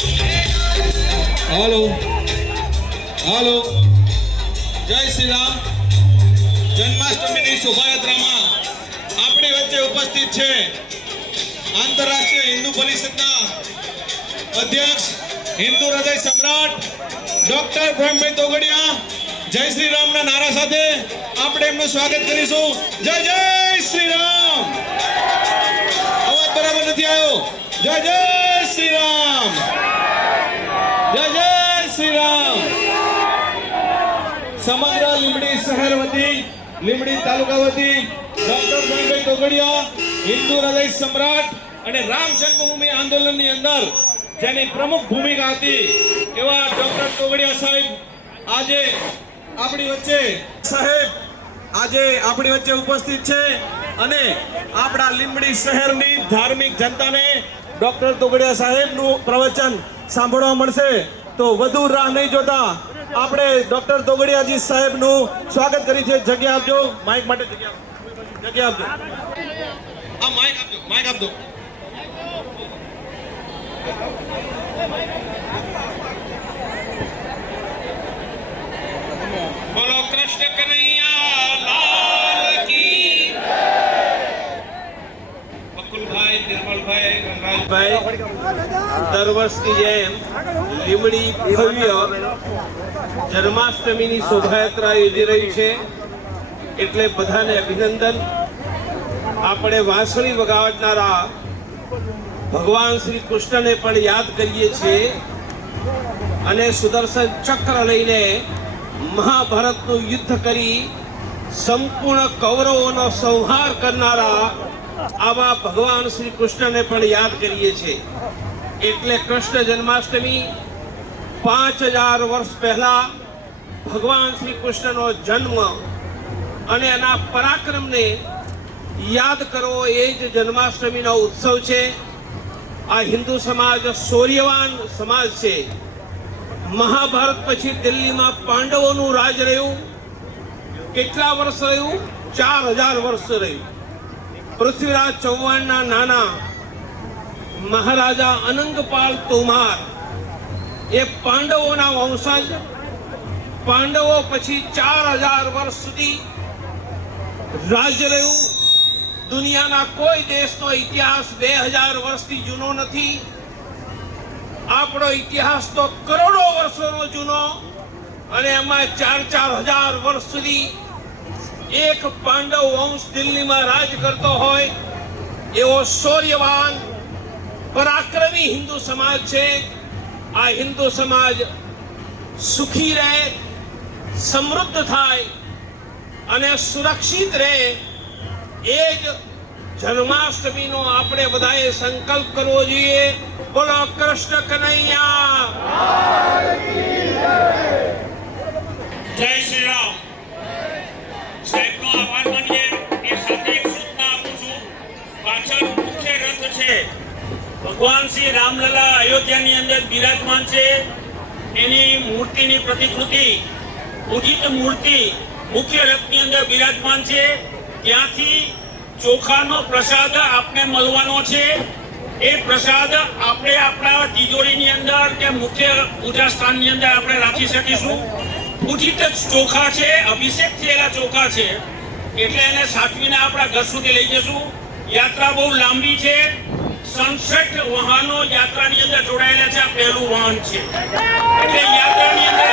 Hello hello जय श्री राम। जन्माष्टमी शोभायात्रा में अपनी वच्चे उपस्थित है आंतरराष्ट्रीय हिंदू परिषद अध्यक्ष हिंदू हृदय सम्राट डॉक्टर भीमभाई तोगड़िया जय श्री राम ना नारा साथे આપણે એમનું સ્વાગત કરીશું। જય જય શ્રી રામ। અવાજ બરાબર નથી આવ્યો। જય જય શ્રી રામ। જય જય શ્રી રામ। સમગ્ર લીંબડી શહેર વતી લીંબડી તાલુકા વતી ડોક્ટર ભીમભાઈ તોગડિયા હિન્દુ હૃદય સમ્રાટ અને રામ જન્મભૂમિ આંદોલનની અંદર જેની પ્રમુખ ભૂમિકા હતી એવા ડોક્ટર તોગડિયા સાહેબ આજે આપણી વચ્ચે ઉપસ્થિત છે અને આપણા લીંબડી શહેરની ધાર્મિક જનતાને ડોક્ટર તોગડિયા સાહેબનું પ્રવચન સાંભળવા મળશે। તો વધુ રાહ નહીં જોતા આપણે ડોક્ટર તોગડિયાજી સાહેબનું સ્વાગત કરી છે। જગ્યા આપજો, માઇક માટે જગ્યા આપજો। આ માઇક આપજો। बोलो कृष्ण कन्हैया लाल की। बकुल भाई, निर्मल भाई, गंगाज भाई दर वर्ष की जेम લીમડી ભવ્ય જન્માષ્ટમીની શોભાયાત્રા યોજી રહી છે એટલે બધાને અભિનંદન। આપણે વાંસળી વગાડનારા ભગવાન શ્રી કૃષ્ણને પણ યાદ કરીએ છીએ અને સુદર્શન ચક્ર લઈને મહાભારતનું યુદ્ધ કરી સંપૂર્ણ કૌરવોનો સંહાર કરનારા આવા ભગવાન શ્રી કૃષ્ણને પણ યાદ કરીએ છીએ। એટલે કૃષ્ણ જન્માષ્ટમી 5000 વર્ષ પહેલા ભગવાન શ્રી કૃષ્ણનો જન્મ અને એના પરાક્રમને યાદ કરવો એ જ જન્માષ્ટમીનો ઉત્સવ છે। આ હિન્દુ સમાજ શૌર્યવાન સમાજ છે। મહાભારત પછી દિલ્હીમાં પાંડવોનું રાજ રહ્યું। કેટલા વર્ષ રહ્યું? 4000 વર્ષ રહ્યું। પૃથ્વીરાજ ચૌહાણના નાના મહારાજા અનંગપાલ તોમાર એ પાંડવોના વંશજ। પાંડવો પછી 4000 વર્ષ સુધી રાજ રહ્યું। દુનિયાના કોઈ દેશનો ઇતિહાસ 2000 વર્ષથી જૂનો નથી। આપણો ઇતિહાસ તો કરોડો વર્ષોનો જૂનો અને એમાં 4-4 હજાર વર્ષ સુધી એક પાંડવ વંશ દિલ્હીમાં રાજ કરતો હોય એવો શૌર્યવાન પરાક્રમી હિન્દુ સમાજ છે। આ હિન્દુ સમાજ સુખી રહે, સમૃદ્ધ થાય અને સુરક્ષિત રહે એ જ જન્માષ્ટમીનો આપણે બધાએ સંકલ્પ કરવો જોઈએ। બોલો કૃષ્ણ કનૈયા જય શ્રી રામ। સાહેબનો આભાર માનીએ એ સાથે એક સૂચના આપું છું। પાછળ મુખ્ય રથ છે, ભગવાન શ્રી રામલલા અયોધ્યાની અંદર બિરાજમાન છે। એની મૂર્તિની પ્રતિકૃતિ પૂજિત મૂર્તિ મુખ્ય રથની અંદર બિરાજમાન છે। ત્યાંથી ચોખાનો પ્રસાદ આપને મળવાનો છે। એ પ્રસાદ આપણે આપણા તિજોરીની અંદર કે મુખ્ય પૂજા સ્થાનની અંદર આપણે રાખી શકીશું। પૂજિત ચોખા છે, અભિષેક થયેલા ચોખા છે એટલે એને સાચવીને આપણા ઘર સુધી લઈ જશું। યાત્રા બહુ લાંબી છે। 67 વાહનો યાત્રાની અંદર જોડાયેલા છે। આ પહેલું વાહન છે એટલે યાત્રાની અંદર